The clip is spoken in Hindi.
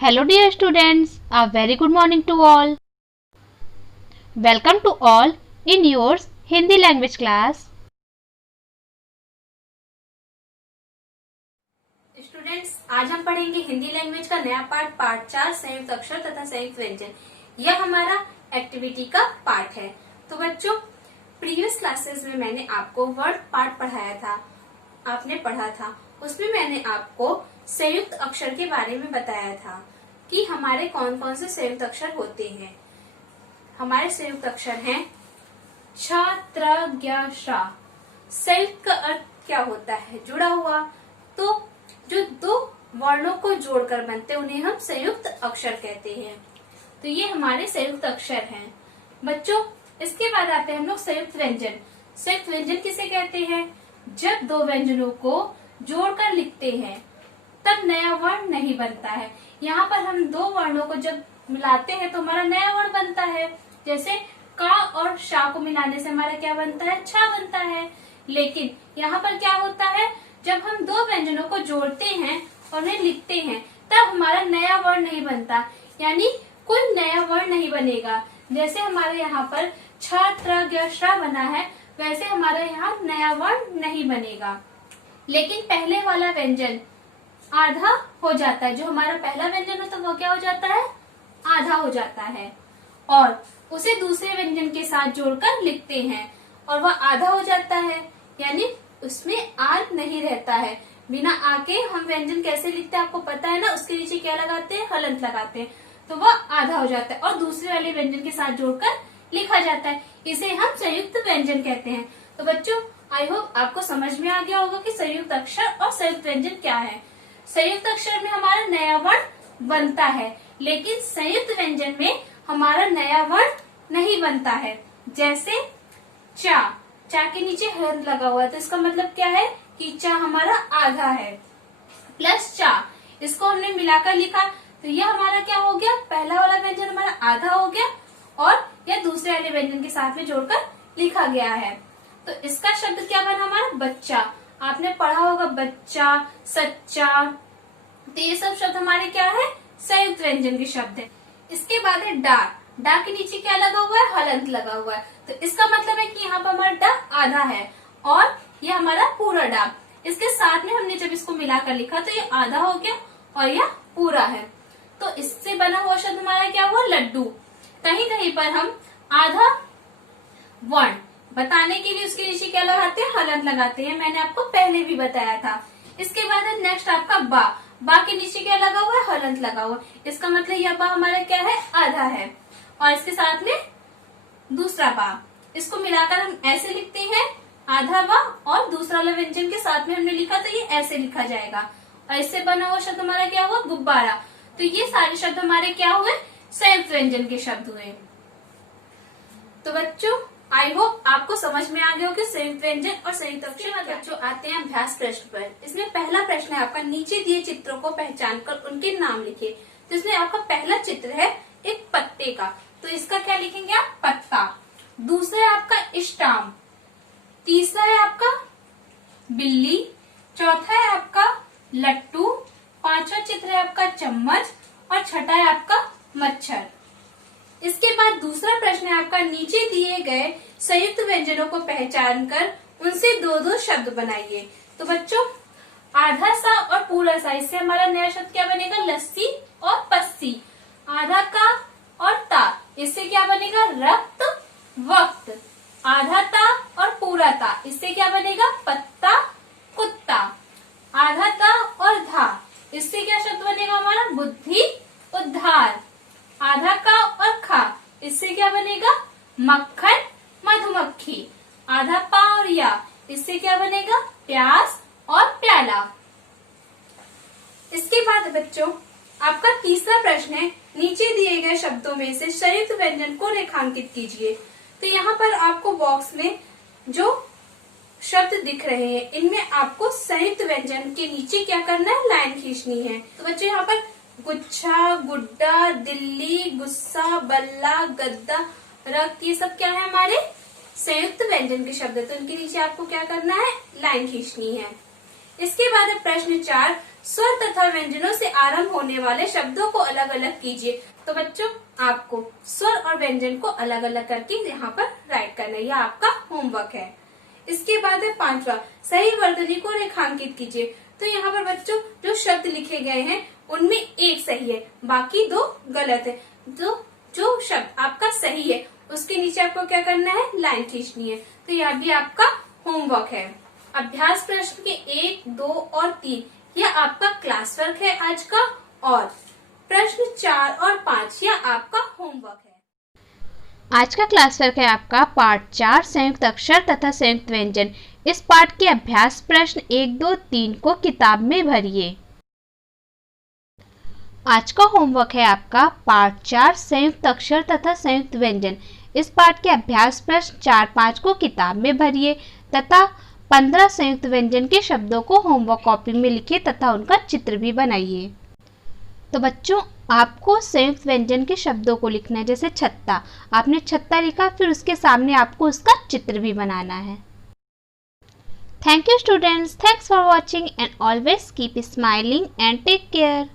Hello dear students, a very good morning to all. Welcome to all in yours Hindi language class. Students, आज हम पढ़ेंगे हिंदी लैंग्वेज का नया पार्ट 4 संयुक्त अक्षर तथा संयुक्त व्यंजन। यह हमारा एक्टिविटी का पार्ट है। तो बच्चों, प्रीवियस क्लासेस में मैंने आपको वर्ड पार्ट पढ़ाया था, आपने पढ़ा था। उसमें मैंने आपको संयुक्त अक्षर के बारे में बताया था कि हमारे कौन कौन से संयुक्त अक्षर होते हैं। हमारे संयुक्त अक्षर हैं छ, त्र, ज्ञ, श्रा। संयुक्त का अर्थ क्या होता है? जुड़ा हुआ। तो जो दो वर्णों को जोड़कर बनते हैं उन्हें हम संयुक्त अक्षर कहते हैं। तो ये हमारे संयुक्त अक्षर हैं। बच्चों, इसके बाद आते हैं हम लोग संयुक्त व्यंजन। संयुक्त व्यंजन किसे कहते हैं? जब दो व्यंजनों को जोड़कर लिखते हैं तब नया वर्ण नहीं बनता है। यहाँ पर हम दो वर्णों को जब मिलाते हैं तो हमारा नया वर्ण बनता है। जैसे का और शा को मिलाने से हमारा क्या बनता है? छा बनता है। लेकिन यहाँ पर क्या होता है? जब हम दो व्यंजनों को जोड़ते हैं और उन्हें लिखते हैं तब हमारा नया वर्ण नहीं बनता, यानी कोई नया वर्ण नहीं बनेगा। जैसे हमारे यहाँ पर छ, त्र, ज्ञ, श्रा बना है, वैसे हमारे यहाँ नया वर्ण नहीं बनेगा। लेकिन पहले वाला व्यंजन आधा हो जाता है। जो हमारा पहला व्यंजन होता है वो क्या हो जाता है? आधा हो जाता है। और उसे दूसरे व्यंजन के साथ जोड़कर लिखते हैं और वह आधा हो जाता है, यानी उसमें आर नहीं रहता है। बिना आ के हम व्यंजन कैसे लिखते हैं आपको पता है ना? उसके नीचे क्या लगाते हैं? हलंत लगाते हैं। तो वह आधा हो जाता है और दूसरे वाले व्यंजन के साथ जोड़कर लिखा जाता है। इसे हम संयुक्त व्यंजन कहते हैं। तो बच्चों, आई होप आपको समझ में आ गया होगा कि संयुक्त अक्षर और संयुक्त व्यंजन क्या है। संयुक्त अक्षर में हमारा नया वर्ण बनता है, लेकिन संयुक्त व्यंजन में हमारा नया वर्ण नहीं बनता है। जैसे चा, चा के नीचे हलंत लगा हुआ है, तो इसका मतलब क्या है कि चा हमारा आधा है। प्लस चा, इसको हमने मिलाकर लिखा तो यह हमारा क्या हो गया? पहला वाला व्यंजन हमारा आधा हो गया और यह दूसरे वाले व्यंजन के साथ में जोड़कर लिखा गया है। तो इसका शब्द क्या बना हमारा? बच्चा। आपने पढ़ा होगा बच्चा, सच्चा। तो ये सब शब्द हमारे क्या है? संयुक्त व्यंजन के शब्द है। इसके बाद है डा। डा के नीचे क्या लगा हुआ है? हलंत लगा हुआ है। तो इसका मतलब है कि यहाँ पर हमारा डा आधा है और ये हमारा पूरा डा। इसके साथ में हमने जब इसको मिलाकर लिखा तो ये आधा हो गया और यह पूरा है। तो इससे बना हुआ शब्द हमारा क्या हुआ? लड्डू। कहीं कहीं पर हम आधा वर्ण बताने के लिए उसके नीचे क्या लगाते हैं? हलंत लगाते हैं। मैंने आपको पहले भी बताया था। इसके बाद है नेक्स्ट आपका बा। बा के नीचे क्या लगा हुआ है? हलंत लगा हुआ। इसका मतलब यह बा हमारा क्या है? आधा है। और इसके साथ में दूसरा बा, इसको मिलाकर हम ऐसे लिखते हैं आधा बा और दूसरा वाला व्यंजन के साथ में हमने लिखा तो ये ऐसे लिखा जाएगा। और इससे बना हुआ शब्द हमारा क्या हुआ? गुब्बारा। तो ये सारे शब्द हमारे क्या हुए? संयुक्त व्यंजन के शब्द हुए। तो बच्चों, आई होप आपको समझ में आ गया हो कि संयुक्त व्यंजन और संयुक्त अक्षर। बच्चों, आते हैं अभ्यास प्रश्न पर। इसमें पहला प्रश्न है आपका, नीचे दिए चित्रों को पहचान कर उनके नाम लिखिए। तो इसमें आपका पहला चित्र है एक पत्ते का, तो इसका क्या लिखेंगे आप? पत्ता। दूसरा है आपका स्टाम्प। तीसरा है आपका बिल्ली। चौथा है आपका लट्टू। पांचवा चित्र है आपका चम्मच और छठा है आपका मच्छर। इसके बाद दूसरा प्रश्न है आपका, नीचे दिए गए संयुक्त व्यंजनों को पहचान कर उनसे दो दो शब्द बनाइए। तो बच्चों, आधा सा और पूरा सा, इससे हमारा नया शब्द क्या बनेगा? लस्सी और पस्सी। आधा का और ता, इससे क्या बनेगा? रक्त, वक्त। आधा ता और पूरा ता, इससे क्या बनेगा? पत्ता, कुत्ता। आधा ता और धा, इससे क्या शब्द बनेगा हमारा? बुद्धि, उद्धार। आधा का और खा, इससे क्या बनेगा? मक्खन, मधुमक्खी। आधा पा और या, इससे क्या बनेगा? प्यास और प्याला। इसके बाद बच्चों, आपका तीसरा प्रश्न है, नीचे दिए गए शब्दों में से संयुक्त व्यंजन को रेखांकित कीजिए। तो यहाँ पर आपको बॉक्स में जो शब्द दिख रहे हैं इनमें आपको संयुक्त व्यंजन के नीचे क्या करना है? लाइन खींचनी है। तो बच्चों, यहाँ पर गुच्छा, गुड्डा, दिल्ली, गुस्सा, बल्ला, गद्दा, रक्त, ये सब क्या है? हमारे संयुक्त व्यंजन के शब्द है। तो इनके नीचे आपको क्या करना है? लाइन खींचनी है। इसके बाद है प्रश्न 4, स्वर तथा व्यंजनों से आरंभ होने वाले शब्दों को अलग अलग कीजिए। तो बच्चों आपको स्वर और व्यंजन को अलग अलग करके यहाँ पर राइट करना है, यह आपका होमवर्क है। इसके बाद है 5वां, सही वर्तनी को रेखांकित कीजिए। तो यहाँ पर बच्चों जो शब्द लिखे गए हैं उनमें एक सही है, बाकी 2 गलत है। तो जो शब्द आपका सही है उसके नीचे आपको क्या करना है, लाइन खींचनी है। तो यह भी आपका होमवर्क है। अभ्यास प्रश्न के 1, 2 और 3 यह आपका क्लास वर्क है आज का, और प्रश्न 4 और 5 यह आपका होमवर्क है। आज का क्लास वर्क है आपका पार्ट 4 संयुक्त अक्षर तथा संयुक्त व्यंजन। इस पाठ के अभ्यास प्रश्न 1, 2, 3 को किताब में भरिए। आज का होमवर्क है आपका पार्ट 4 संयुक्त अक्षर तथा संयुक्त व्यंजन। इस पाठ के अभ्यास प्रश्न 4, 5 को किताब में भरिए तथा 15 संयुक्त व्यंजन के शब्दों को होमवर्क कॉपी में लिखिए तथा उनका चित्र भी बनाइए। तो बच्चों आपको संयुक्त व्यंजन के शब्दों को लिखना है, जैसे छत्ता, आपने छत्ता लिखा, फिर उसके सामने आपको उसका चित्र भी बनाना है। Thank you students, thanks for watching and always keep smiling and take care.